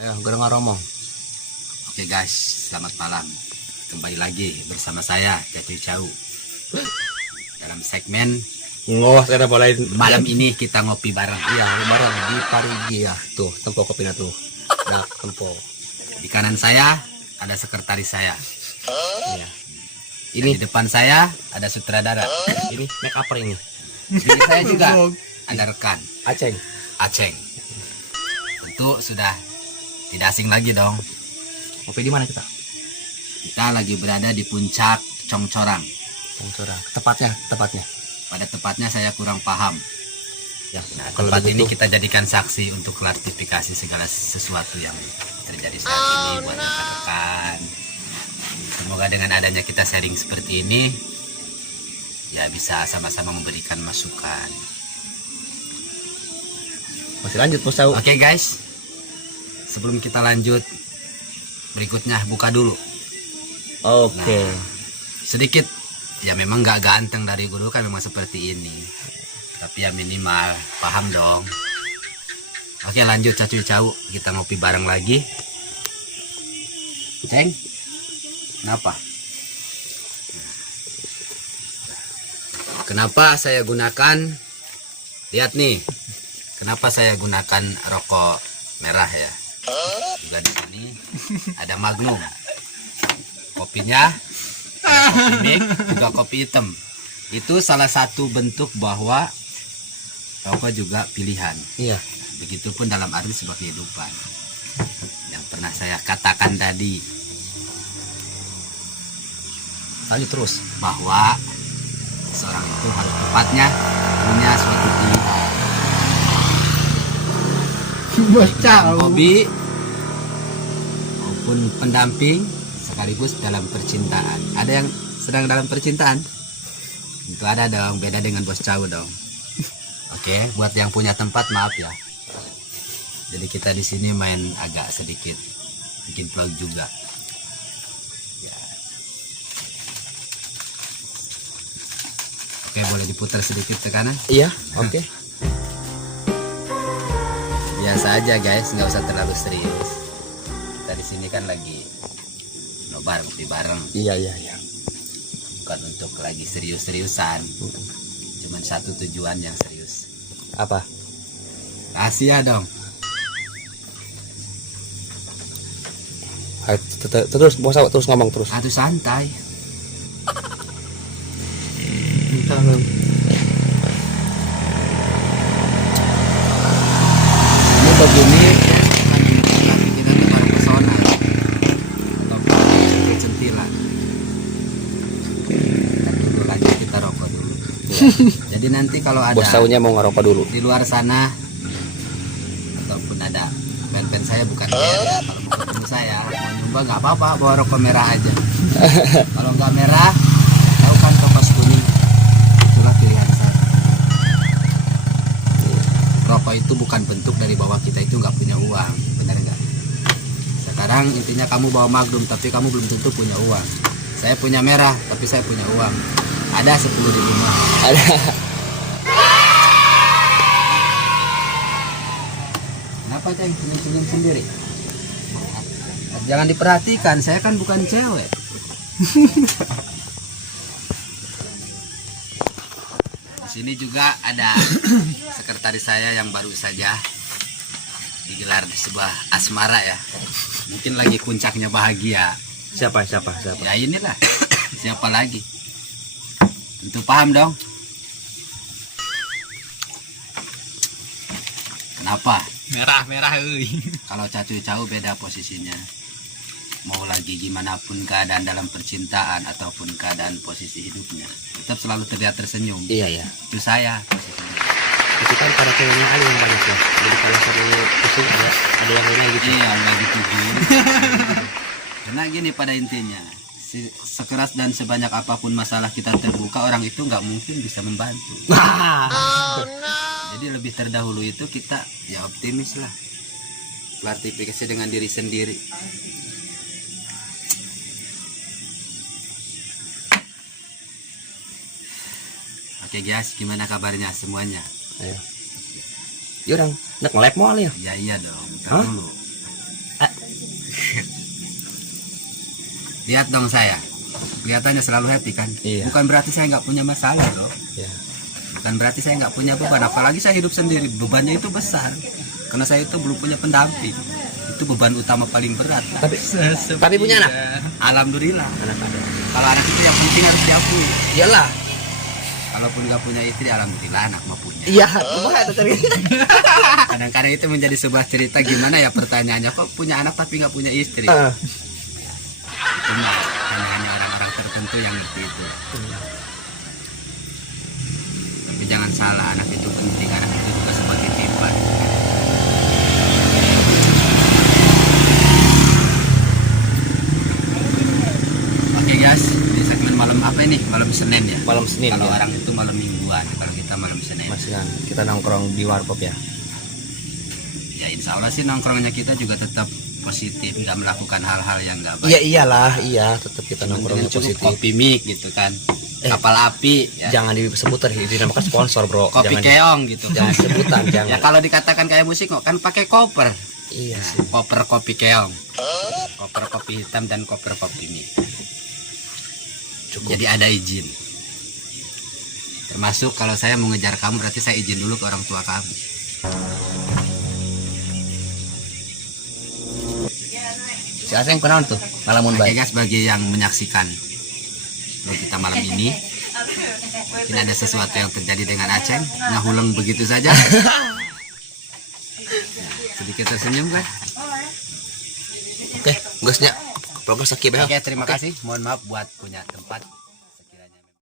Ayo, gereng ngomong. Oke guys, selamat malam. Kembali lagi bersama saya, Cacu Cau. Dalam segmen Ngos ada boleh malam ini kita ngopi bareng. Iya, bareng di Parigi ya. Tuh, tempo kopinya tuh. Dah, tempo. Di kanan saya ada sekretaris saya. Iya. Ini di depan saya ada sutradara. Ini make up ini. Di saya juga ada rekan Aceng. Aceng. Tentu sudah tidak asing lagi dong. Kopi di mana kita? Kita lagi berada di puncak Congcorang. Congcorang. Tepatnya. Pada tepatnya saya kurang paham. Ya, Nah, kalau tempat begitu, ini kita jadikan saksi untuk klarifikasi segala sesuatu yang terjadi saat ini buat rekan-rekan. Semoga dengan adanya kita sharing seperti ini, ya bisa sama-sama memberikan masukan. masih lanjut Bos Tahu. Oke guys, sebelum kita lanjut, berikutnya buka dulu. Oke. Nah, sedikit, ya memang nggak ganteng dari guru kan memang seperti ini. Tapi ya minimal paham dong. Oke lanjut Cacu Cau, kita ngopi bareng lagi. Ceng, kenapa? Kenapa saya gunakan? Lihat nih, kenapa saya gunakan rokok merah ya? Juga di sini ada Magnum. Kopinya ada kopi mik, juga kopi hitam. Itu salah satu bentuk bahwa rokok juga pilihan. Iya. Begitupun dalam arti sebuah kehidupan yang pernah saya katakan tadi, Lanjut terus. bahwa seorang itu harus tepatnya punya suatu pilihan. Baik dalam hobi maupun pendamping, sekaligus dalam percintaan. Ada yang sedang dalam percintaan? Itu ada dong, beda dengan Bos Cau dong. Oke, buat yang punya tempat maaf ya. Jadi kita di sini main agak sedikit bikin vlog juga. Ya. Oke, boleh diputar sedikit ke kanan? Iya, oke. Biasa aja guys, nggak usah terlalu serius. Kita di sini kan lagi nobar kopi bareng, Iya. bukan untuk lagi serius-seriusan. Cuman satu tujuan yang serius. Apa? Rahasia dong. Ayo, terus Bos Tahu terus ngomong terus. Aduh santai. Ini begini kita tukar pesona atau centil-centilan. Dulu lanjut kita rokok dulu. Jadi nanti kalau ada Bos Tahunya mau ngerokok dulu. di luar sana ataupun ada band-band saya bukan band ya, kalau mau ketemu saya mau nyoba nggak apa-apa, bawa rokok merah aja. Kalau nggak merah, tahu kan kapas kuning, itulah pilihan saya. Rokok itu bukan bentuk dari bahwa kita itu nggak punya uang, benar nggak? Sekarang intinya kamu bawa Magnum tapi kamu belum tentu punya uang. Saya punya merah tapi saya punya uang. Ada 10 di rumah. Ada. Kenapa Ceng senyum-senyum sendiri? Jangan diperhatikan, saya kan bukan cewek. Di sini juga ada sekretaris saya yang baru saja digelar sebuah asmara ya. Mungkin lagi puncaknya bahagia. Siapa? Ya inilah. Siapa lagi? Tentu paham dong. Kenapa? Merah euy. Kalau Cacu Cau beda posisinya. Mau lagi gimana pun keadaan dalam percintaan ataupun keadaan posisi hidupnya, tetap selalu terlihat tersenyum. Iya. Itu saya posisinya. Itu kan para ceweknya ada yang banyak ya. Jadi kalau satu pusing ada yang lain gitu. Iya, lagi tujuh. Karena gini pada intinya, sekeras dan sebanyak apapun masalah kita terbuka, orang itu nggak mungkin bisa membantu. Jadi lebih terdahulu itu kita ya optimis lah, klarifikasi dengan diri sendiri. Oke guys, gimana kabarnya semuanya? Ayo. Yurang, nak nge-lab mau ya? Ya iya dong, Hah? ntar dulu. Lihat dong saya. Kelihatannya selalu happy kan? Iya. Bukan berarti saya nggak punya masalah, bro. Ya. Bukan berarti saya nggak punya beban. Apalagi saya hidup sendiri, bebannya itu besar. Karena saya itu belum punya pendamping. Itu beban utama paling berat. Tapi punya anak? Alhamdulillah. Anak ada. Kalau anak itu yang penting harus diakui. Iyalah. Kalaupun nggak punya istri, alhamdulillah anak mah punya. Iya, bahaya tuh tadi. Kadang-kadang itu menjadi sebuah cerita gimana ya pertanyaannya, kok punya anak tapi nggak punya istri? Itu mah hanya orang-orang tertentu yang ngerti itu. Tapi jangan salah, anak itu penting, anak itu juga sebagai pimpin. Oke guys, di segmen malam apa ini? Malam Senin ya? Malam Senin Kalau ya. orang itu malam mingguan, kalau kita malam Senin. Mas kan kita nongkrong di warkop ya. Ya insya Allah sih nongkrongnya kita juga tetap positif, nggak melakukan hal-hal yang nggak baik. Iya iyalah, iya tetap kita nongkrongnya Cukup positif. kopi mik gitu kan, kapal api ya. Jangan disebut dinamakan sponsor, Bro. Kopi Jangan keong gitu jangan kan. sebutan, Ya jangan. kalau dikatakan kayak musik kok kan pakai koper. Iya Nah, sih. koper kopi keong, koper kopi hitam dan koper kopi mik. Cukup. Jadi ada izin. Termasuk kalau saya mau ngejar kamu berarti saya izin dulu ke orang tua kamu. Si Aseng kenal tuh, ngalamun Oke baik. guys, bagi yang menyaksikan vlog kita malam ini ada sesuatu yang terjadi dengan Aceng, ngahuleng begitu saja. Sedikit tersenyum kan? Oke, gasnya. Progres sakit ya. Oke, terima kasih. Mohon maaf buat punya tempat